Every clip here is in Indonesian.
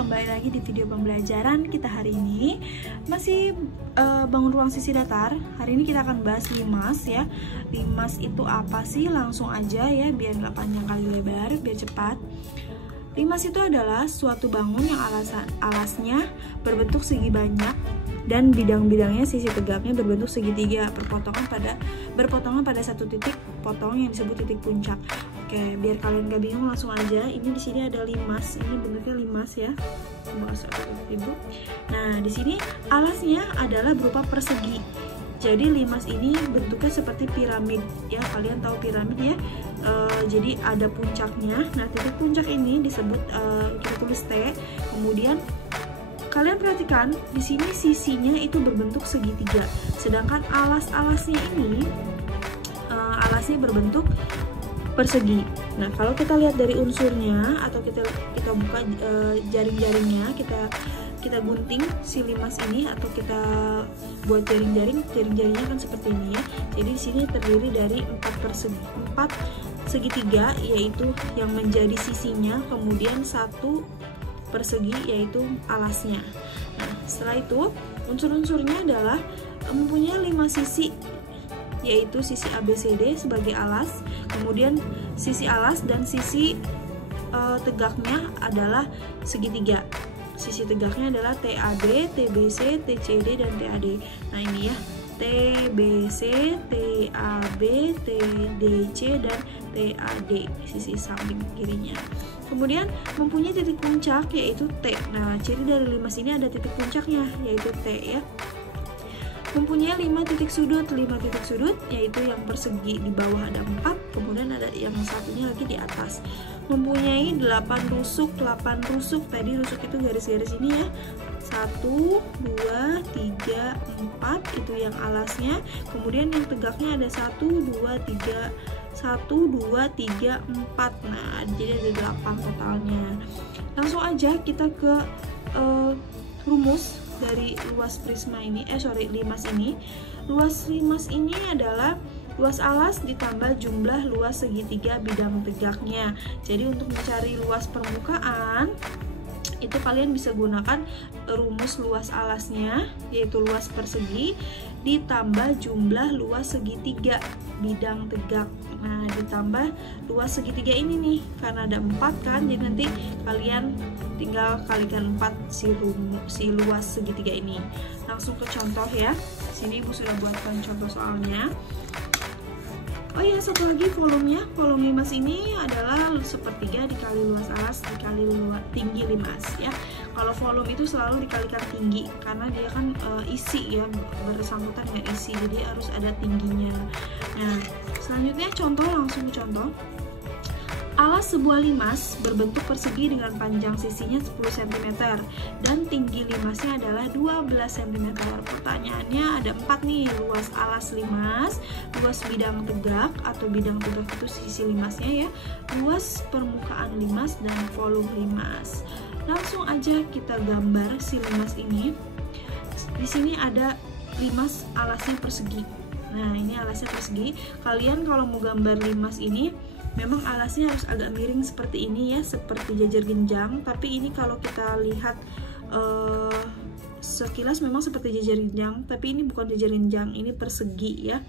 kembali lagi di video pembelajaran kita hari ini. Masih bangun ruang sisi datar. Hari ini kita akan bahas limas ya. Limas itu apa sih? Langsung aja ya, biar nggak panjang kali lebar, biar cepat. Limas itu adalah suatu bangun yang alasnya berbentuk segi banyak dan bidang-bidangnya sisi tegaknya berbentuk segitiga berpotongan pada satu titik potong yang disebut titik puncak. Oke, biar kalian gak bingung langsung aja. Ini di sini ada limas, ini bentuknya limas ya. Nah, di sini alasnya adalah berupa persegi. Jadi limas ini bentuknya seperti piramid ya. Kalian tahu piramid ya. Jadi ada puncaknya. Nah, titik puncak ini disebut kita tulis T. Kemudian kalian perhatikan di sini sisinya itu berbentuk segitiga. Sedangkan alasnya ini alasnya berbentuk persegi. Nah, kalau kita lihat dari unsurnya atau kita buka jaring-jaringnya, kita gunting si limas ini atau kita buat jaring-jaringnya kan seperti ini ya. Jadi di sini terdiri dari 4 segitiga, yaitu yang menjadi sisinya, kemudian 1 persegi yaitu alasnya. Nah, setelah itu unsur-unsurnya adalah mempunyai 5 sisi, yaitu sisi ABCD sebagai alas, kemudian sisi alas dan sisi tegaknya adalah segitiga. Sisi tegaknya adalah TAB, TBC, TCD, dan TAD. Nah, ini ya, TBC, TAB, TDC, dan TAD, sisi samping kirinya. Kemudian mempunyai titik puncak yaitu T. Nah, ciri dari limas ini ada titik puncaknya yaitu T ya. Mempunyai 5 titik sudut yaitu yang persegi di bawah ada 4, kemudian ada yang satunya lagi di atas. Mempunyai 8 rusuk. Tadi rusuk itu garis-garis ini ya. 1, 2, 3, 4 itu yang alasnya. Kemudian yang tegaknya ada 1, 2, 3, 4. Nah, jadi ada 8 totalnya. Langsung aja kita ke rumus dari luas limas ini. Luas limas ini adalah luas alas ditambah jumlah luas segitiga bidang tegaknya. Jadi untuk mencari luas permukaan itu kalian bisa gunakan rumus luas alasnya, yaitu luas persegi ditambah jumlah luas segitiga bidang tegak. Nah, ditambah luas segitiga ini nih, karena ada 4 kan, jadi nanti kalian tinggal kalikan 4 si luas segitiga ini. Langsung ke contoh ya. Sini Ibu sudah buatkan contoh soalnya. Oh ya, satu lagi volumenya. Volume limas ini adalah sepertiga dikali luas alas dikali tinggi limas ya. Kalau volume itu selalu dikalikan tinggi karena dia kan isi ya, bersangkutan dengan isi, jadi harus ada tingginya. Nah, selanjutnya langsung contoh. Alas sebuah limas berbentuk persegi dengan panjang sisinya 10 cm dan tinggi limasnya adalah 12 cm. Pertanyaannya ada 4 nih, luas alas limas, luas bidang tegak atau bidang tegak itu sisi limasnya ya, luas permukaan limas, dan volume limas. Langsung aja kita gambar si limas ini. Di sini ada limas alasnya persegi. Nah, ini alasnya persegi. Kalian kalau mau gambar limas ini memang alasnya harus agak miring seperti ini ya, seperti jajar genjang. Tapi ini kalau kita lihat sekilas memang seperti jajar genjang, tapi ini bukan jajar genjang, ini persegi ya.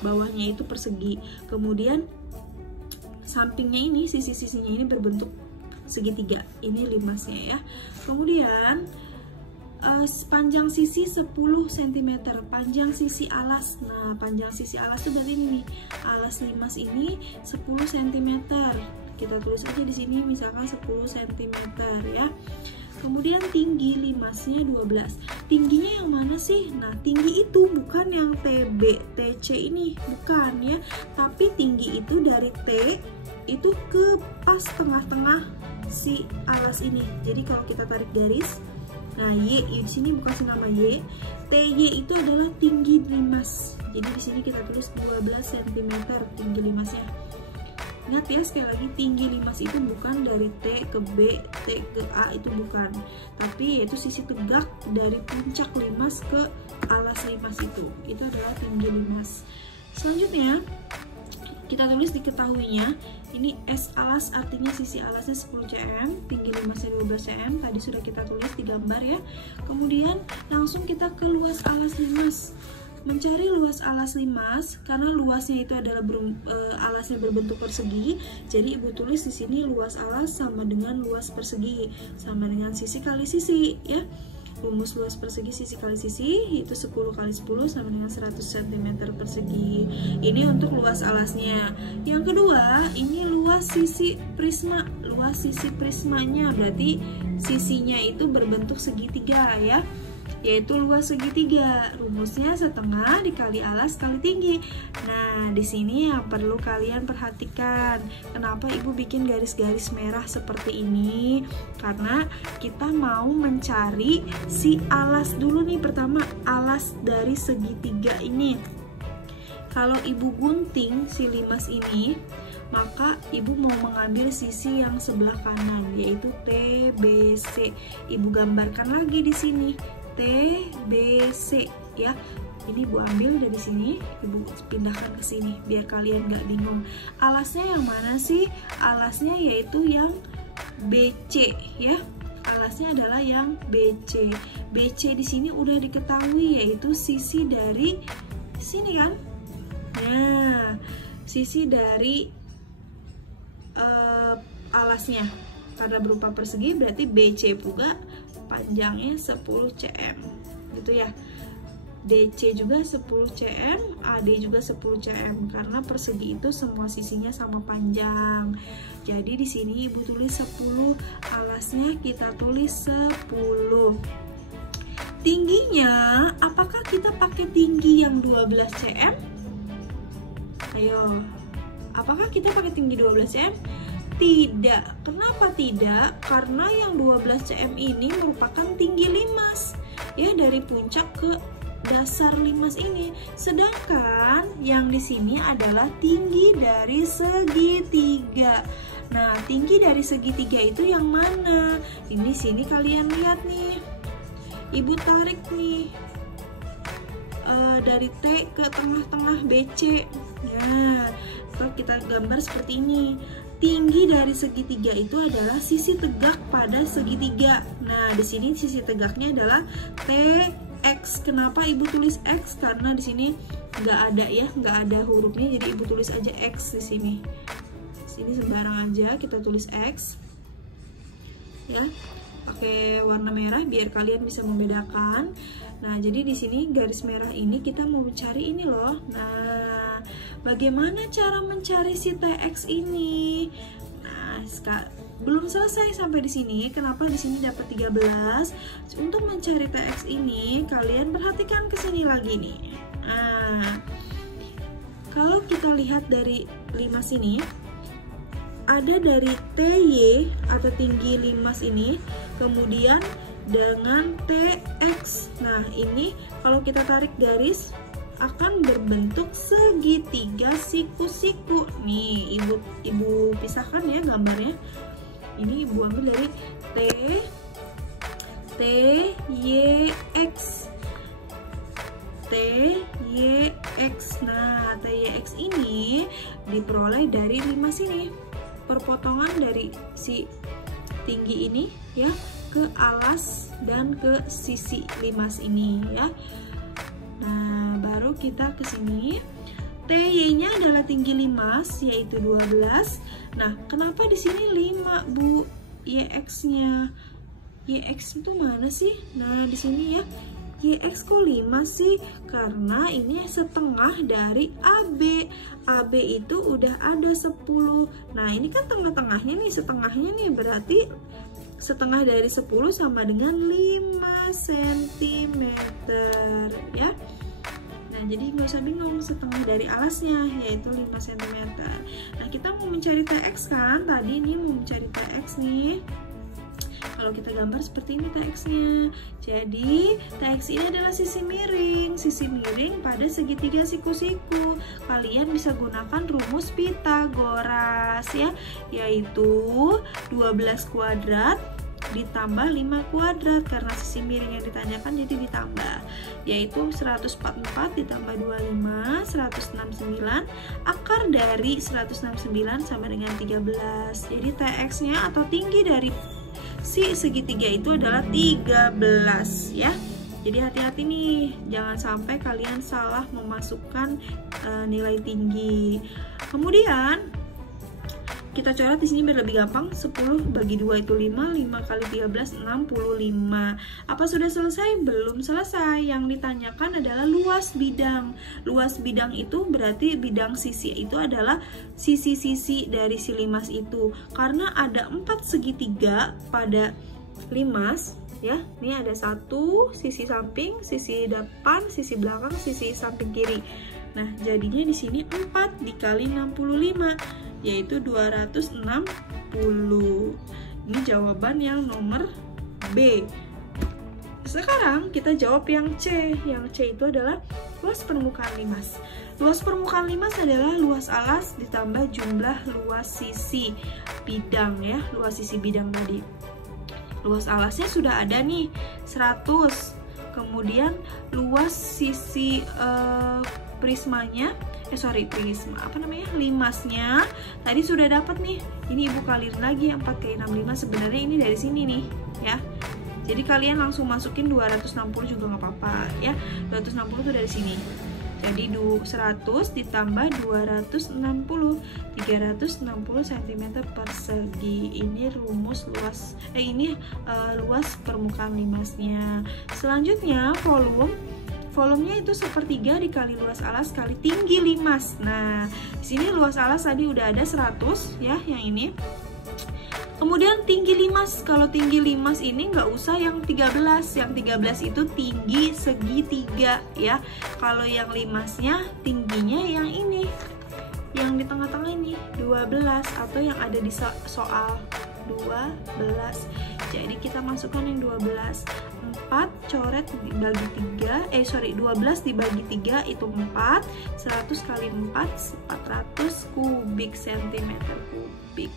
Bawahnya itu persegi. Kemudian sampingnya ini, sisi-sisinya ini berbentuk segitiga. Ini limasnya ya. Kemudian panjang sisi 10 cm, panjang sisi alas. Nah, panjang sisi alas itu berarti ini nih, alas limas ini 10 cm. Kita tulis aja di sini misalkan 10 cm ya. Kemudian tinggi limasnya 12. Tingginya yang mana sih? Nah, tinggi itu bukan yang TB, TC ini, bukan ya. Tapi tinggi itu dari T itu ke pas tengah-tengah si alas ini. Jadi kalau kita tarik garis, nah, Y di sini bukan nama Y. TY itu adalah tinggi limas. Jadi di sini kita tulis 12 cm tinggi limasnya. Ingat ya, sekali lagi, tinggi limas itu bukan dari T ke B, T ke A, itu bukan. Tapi yaitu sisi tegak dari puncak limas ke alas limas itu adalah tinggi limas. Selanjutnya kita tulis diketahuinya. Ini S alas artinya sisi alasnya 10 cm, tinggi limasnya 12 cm. Tadi sudah kita tulis di gambar ya. Kemudian langsung kita ke luas alas limas. Mencari luas alas limas karena luasnya itu adalah alasnya berbentuk persegi. Jadi Ibu tulis di sini luas alas sama dengan luas persegi, sama dengan sisi kali sisi ya. Rumus luas persegi sisi kali sisi itu 10 kali 10 sama dengan 100 cm persegi. Ini untuk luas alasnya. Yang kedua, ini luas sisi prisma. Luas sisi prismanya berarti sisinya itu berbentuk segitiga ya, yaitu luas segitiga. Rumusnya setengah dikali alas kali tinggi. Nah, di sini yang perlu kalian perhatikan. Kenapa Ibu bikin garis-garis merah seperti ini? Karena kita mau mencari si alas dulu nih. Pertama, alas dari segitiga ini. Kalau Ibu gunting si limas ini, maka Ibu mau mengambil sisi yang sebelah kanan, yaitu TBC. Ibu gambarkan lagi di sini. TBC ya. Ini Ibu ambil dari sini, Ibu pindahkan ke sini biar kalian nggak bingung. Alasnya yang mana sih? Alasnya yaitu yang BC ya. Alasnya adalah yang BC. BC di sini udah diketahui yaitu sisi dari sini kan? Nah, sisi dari alasnya karena berupa persegi berarti BC juga panjangnya 10 cm gitu ya. DC juga 10 cm, AD juga 10 cm karena persegi itu semua sisinya sama panjang. Jadi di sini Ibu tulis 10, alasnya kita tulis 10. Tingginya, apakah kita pakai tinggi yang 12 cm? Ayo, apakah kita pakai tinggi 12 cm? Tidak. Kenapa tidak? Karena yang 12 cm ini merupakan tinggi limas ya, dari puncak ke dasar limas ini. Sedangkan yang di sini adalah tinggi dari segitiga. Nah, tinggi dari segitiga itu yang mana? Ini di sini kalian lihat nih. Ibu tarik nih dari T ke tengah-tengah BC. Nah, kita gambar seperti ini. Tinggi dari segitiga itu adalah sisi tegak pada segitiga. Nah, di sini sisi tegaknya adalah TX. Kenapa Ibu tulis X? Karena di sini nggak ada ya, nggak ada hurufnya, jadi Ibu tulis aja X di sini. Sini sembarang aja kita tulis X. Ya, pakai warna merah biar kalian bisa membedakan. Nah, jadi di sini garis merah ini kita mau cari ini loh. Nah, bagaimana cara mencari si TX ini? Nah, belum selesai sampai di sini. Kenapa di sini dapat 13? Untuk mencari TX ini, kalian perhatikan ke sini lagi nih. Nah, kalau kita lihat dari limas ini, ada dari TY atau tinggi limas ini, kemudian dengan TX. Nah, ini kalau kita tarik garis akan berbentuk segitiga siku-siku. Nih, Ibu pisahkan ya gambarnya. Ini Ibu ambil dari TYX. TYX. Nah, TYX ini diperoleh dari limas ini. Perpotongan dari si tinggi ini ya ke alas dan ke sisi limas ini ya. Nah, baru kita ke sini. TY-nya adalah tinggi limas yaitu 12. Nah, kenapa di sini 5, Bu? YX-nya. YX itu mana sih? Nah, di sini ya. YX kok 5 sih? Karena ini setengah dari AB. AB itu udah ada 10. Nah, ini kan tengah-tengahnya nih, setengahnya nih, berarti setengah dari 10 sama dengan 5 cm ya. Nah, jadi nggak usah bingung, setengah dari alasnya yaitu 5 cm. Nah, kita mau mencari TX kan? Tadi ini mau mencari TX nih. Kalau kita gambar seperti ini TX-nya. Jadi, TX ini adalah sisi miring pada segitiga siku-siku. Kalian bisa gunakan rumus Pythagoras ya, yaitu 12 kuadrat ditambah 5 kuadrat karena sisi miring yang ditanyakan, jadi ditambah, yaitu 144 ditambah 25 169, akar dari 169 sama dengan 13. Jadi TX nya atau tinggi dari si segitiga itu adalah 13 ya. Jadi hati-hati nih, jangan sampai kalian salah memasukkan nilai tinggi. Kemudian kita coret di sini biar lebih gampang. 10 bagi 2 itu 5, 5 kali 13 65. Apa sudah selesai? Belum selesai. Yang ditanyakan adalah luas bidang. Luas bidang itu berarti bidang sisi itu adalah sisi-sisi dari si limas itu. Karena ada 4 segitiga pada limas ya. Ini ada 1 sisi samping, sisi depan, sisi belakang, sisi samping kiri. Nah, jadinya di sini 4 dikali 65 yaitu 260. Ini jawaban yang nomor B. Sekarang kita jawab yang C. Yang C itu adalah luas permukaan limas. Luas permukaan limas adalah luas alas ditambah jumlah luas sisi bidang ya, luas sisi bidang tadi. Luas alasnya sudah ada nih 100. Kemudian luas sisi prismanya limasnya tadi sudah dapat nih. Ini ibu kaliin lagi 4 kali 65, sebenarnya ini dari sini nih ya. Jadi kalian langsung masukin 260 juga nggak apa-apa ya. 260 itu dari sini. Jadi 100 ditambah 260, 360 cm persegi. Ini rumus luas luas permukaan limasnya. Selanjutnya volumenya itu 1/3 dikali luas alas kali tinggi limas. Nah, di sini luas alas tadi udah ada 100 ya, yang ini. Kemudian tinggi limas, kalau tinggi limas ini nggak usah yang 13, yang 13 itu tinggi segitiga ya. Kalau yang limasnya tingginya yang ini, yang di tengah-tengah ini 12 atau yang ada di soal 12. Jadi kita masukkan yang 12. 4 coret dibagi 12 dibagi 3 itu 4. 100 kali 4 400 kubik centimeter kubik.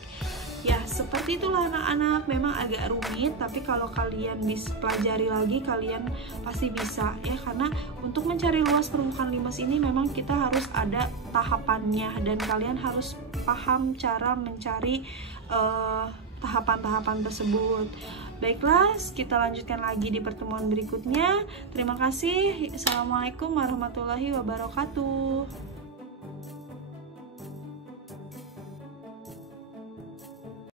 Ya, seperti itulah anak-anak. Memang agak rumit, tapi kalau kalian bisa pelajari lagi, kalian pasti bisa ya. Karena untuk mencari luas permukaan limas ini memang kita harus ada tahapannya, dan kalian harus paham cara mencari tahapan-tahapan tersebut. Baiklah, kita lanjutkan lagi di pertemuan berikutnya. Terima kasih. Assalamualaikum warahmatullahi wabarakatuh.